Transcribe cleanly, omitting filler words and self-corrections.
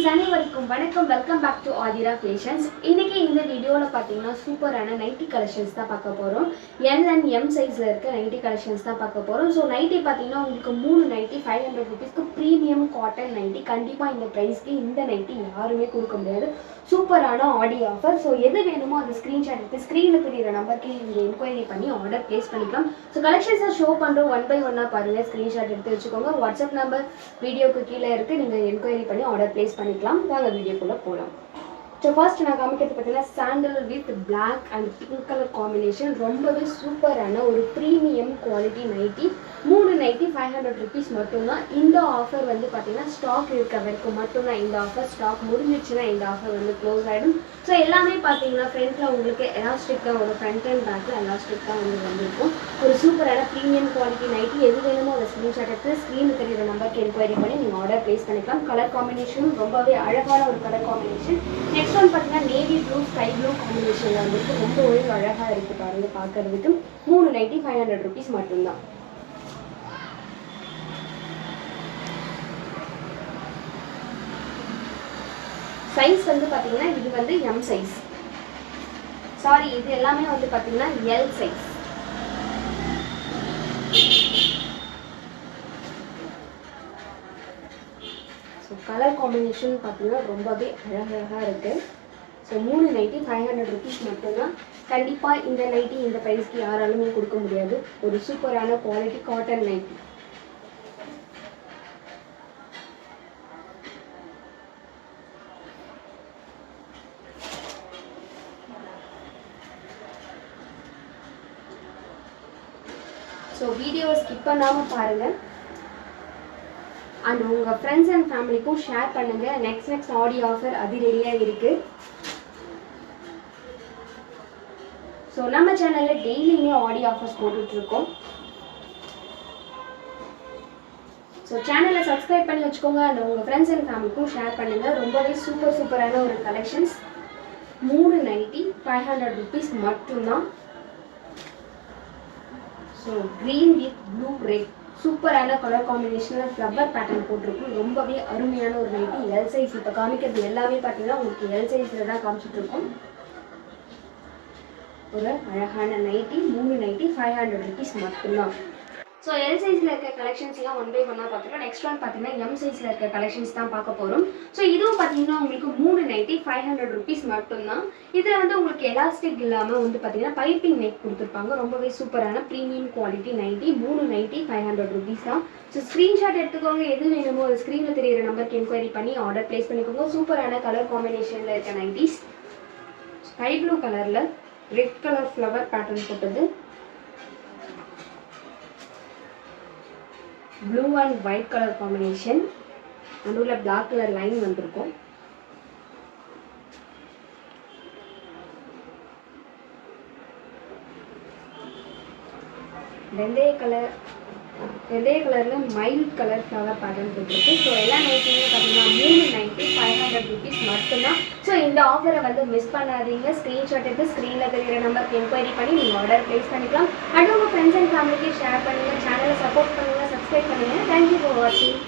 Friends அனைவருக்கும் வணக்கம். Welcome back to Aathira Fashions. இன்னைக்கு இந்த வீடியோவில் பார்த்தீங்கன்னா சூப்பரான நைட்டி கலெக்ஷன்ஸ் தான் பார்க்க போகிறோம். எல் அண்ட் எம் சைஸில் இருக்க நைட்டி கலெக்ஷன்ஸ் தான் பார்க்க போகிறோம். ஸோ நைட்டி பார்த்தீங்கன்னா உங்களுக்கு 3 நைட்டி 500 ருபீஸ்க்கு ப்ரீமியம் காட்டன் நைட்டி. கண்டிப்பாக இந்த ப்ரைஸ்க்கு இந்த நைட்டி யாருமே கொடுக்க முடியாது. சூப்பரான ஆடி ஆஃபர். ஸோ எது வேணுமோ அந்த ஸ்க்ரீன்ஷாட் எடுத்து ஸ்க்ரீனில் தெரியிற நம்பருக்கு நீங்கள் என்கொயரி பண்ணி ஆர்டர் ப்ளேஸ் பண்ணிக்கலாம். ஸோ கலெக்ஷன்ஸை ஷோ பண்ணுறோம், 1 by 1 பாருங்கள். ஸ்க்ரீன்ஷாட் எடுத்து வச்சுக்கோங்க. வாட்ஸ்அப் நம்பர் வீடியோக்கு கீழே இருக்குது, நீங்கள் என்கொயரி பண்ணி ஆர்டர் ப்ளேஸ் பண்ணிக்கலாம். வாங்க வீடியோக்குள்ளே போகலாம். ஸோ ஃபர்ஸ்ட் நான் காமிக்கிறது பார்த்தீங்கன்னா sandal with black and pink colour combination. ரொம்பவே சூப்பரான ஒரு premium quality nighty. 3 nighty 500 rupees மட்டும்தான். இந்த ஆஃபர் வந்து பார்த்தீங்கன்னா ஸ்டாக் இருக்க வரைக்கும் மட்டும்தான் இந்த ஆஃபர். ஸ்டாக் முடிஞ்சிச்சுன்னா இந்த ஆஃபர் வந்து க்ளோஸ் ஆகிடும். ஸோ எல்லாமே பார்த்தீங்கன்னா ஃப்ரண்ட்டில் உங்களுக்கு எலாஸ்டிக் தான் வரும். ஃப்ரண்ட் அண்ட் பேக்கில் எலாஸ்டிக் தான் வந்திருக்கும். ஒரு சூப்பரான ப்ரீமியம் குவாலிட்டி நைட்டி. எது வேணுமோ அதை ஸ்க்ரீன்ஷாட் எடுத்து ஸ்க்ரீனுக்கு தெரியுற நம்பருக்கு என்கொயரி பண்ணி நீங்கள் ஆர்டர் ப்ளேஸ் பண்ணிக்கலாம். கலர் காம்பினேஷனும் ரொம்பவே அழகான ஒரு கலர் காம்பினேஷன். நெக்ஸ்ட் ஒன் பார்த்தீங்கன்னா நேவி ப்ளூ ஸ்கை ப்ளூ காம்பினேஷனில் வந்துட்டு ரொம்ப ஒரு அழகாக இருக்குது பாருங்கள் பார்க்கறதுக்கு. 3 நைட்டி 500 ருபீஸ் மட்டும்தான். சைஸ் வந்து பார்த்தீங்கன்னா இது வந்து எம் சைஸ். சாரி, இது எல்லாமே வந்து பார்த்தீங்கன்னா L size. So colour combination பார்த்தீங்கன்னா ரொம்பவே அழகழகாக இருக்குது. ஸோ 3 நைட்டி 500 ருபீஸ் மட்டும்தான். கண்டிப்பாக இந்த நைட்டி இந்த ப்ரைஸ்க்கு யாராலுமே கொடுக்க முடியாது. ஒரு சூப்பரான குவாலிட்டி காட்டன் நைட்டி. ஸோ வீடியோவை ஸ்கிப் பண்ணாமல் பாருங்கள். அண்ட் உங்கள் ஃப்ரெண்ட்ஸ் அண்ட் ஃபேமிலிக்கும் ஷேர் பண்ணுங்கள். நெக்ஸ்ட் ஆடி ஆஃபர் அதிரடியாக இருக்குது. ஸோ நம்ம சேனலில் டெய்லியுமே ஆடி ஆஃபர்ஸ் போட்டுட்ருக்கோம். ஸோ சேனலை சப்ஸ்கிரைப் பண்ணி வச்சுக்கோங்க. அண்ட் உங்கள் ஃப்ரெண்ட்ஸ் அண்ட் ஃபேமிலிக்கும் ஷேர் பண்ணுங்கள். ரொம்பவே சூப்பரான ஒரு கலெக்ஷன்ஸ். 3 நைட்டி 500 ருபீஸ் மட்டும்தான். So green with blue red சூப்பரான கலர் காம்பினேஷனில் ஃப்ளவர் பேட்டர்ன் போட்டிருக்கும். ரொம்பவே அருமையான ஒரு நைட்டி. L size. இப்போ காமிக்கிறது எல்லாமே பார்த்தீங்கன்னா உங்களுக்கு எல் சைஸில் தான் காமிச்சிட்ருக்கோம். ஒரு அழகான நைட்டி. 3 நைட்டி 500 ருபீஸ் மட்டும்தான். ஸோ எல் சைஸில் இருக்க கலெக்ஷன்ஸ் எல்லாம் 1 by 1 பார்த்துக்கலாம். நெக்ஸ்ட் ஒன் பார்த்தீங்கன்னா எம் சைஸில் இருக்க கலெக்ஷன்ஸ் தான் பார்க்க போகிறோம். ஸோ இதுவும் பார்த்தீங்கன்னா உங்களுக்கு 3 நைட்டி 500 ருபீஸ் மட்டும்தான். இதில் வந்து உங்களுக்கு எலாஸ்டிக் இல்லாமல் வந்து பார்த்தீங்கன்னா பைப்பிங் நெக் கொடுத்துருப்பாங்க. ரொம்பவே சூப்பரான premium quality nighty. 3 nighty 500 rupees தான். ஸோ ஸ்க்ரீன்ஷாட் எடுத்துக்கோங்க. எது வேணுமோ அது ஸ்க்ரீனில் தெரியிற நம்பருக்கு என்கொயரி பண்ணி ஆர்டர் ப்ளேஸ் பண்ணிக்கோங்க. சூப்பரான கலர் காம்பினேஷனில் இருக்க நைட்டிஸ். ஸ்கை ப்ளூ கலரில் ரெட் கலர் ஃப்ளவர் பேட்டர்ன் போட்டது. Blue and white colour combination. நடுவில் பிளாக் கலர் லைன் வந்திருக்கும். வெந்தய கலரில் மைல்ட் கலர் ஃப்ளவர் பேட்டர்ன் போட்டிருக்கு. ஸோ எல்லா நைட்டியுமே பார்த்தீங்கன்னா 3 நைட்டி 500 ருபீஸ் மட்டும்தான். ஸோ இந்த ஆஃபரை வந்து மிஸ் பண்ணாதீங்க. ஸ்க்ரீன்ஷாட் எடுத்து ஸ்க்ரீனில் தெரிகிற நம்பருக்கு என்கொயரி பண்ணி நீங்கள் ஆர்டர் ப்ளேஸ் பண்ணிக்கலாம். அண்ட் உங்கள் ஃப்ரெண்ட்ஸ் அண்ட் ஃபேமிலிக்கு ஷேர் பண்ணுங்கள். சேனலை சப்போர்ட் பண்ணுங்கள், சப்ஸ்கிரைப் பண்ணுங்கள். தேங்க்யூ ஃபார் வாட்சிங்.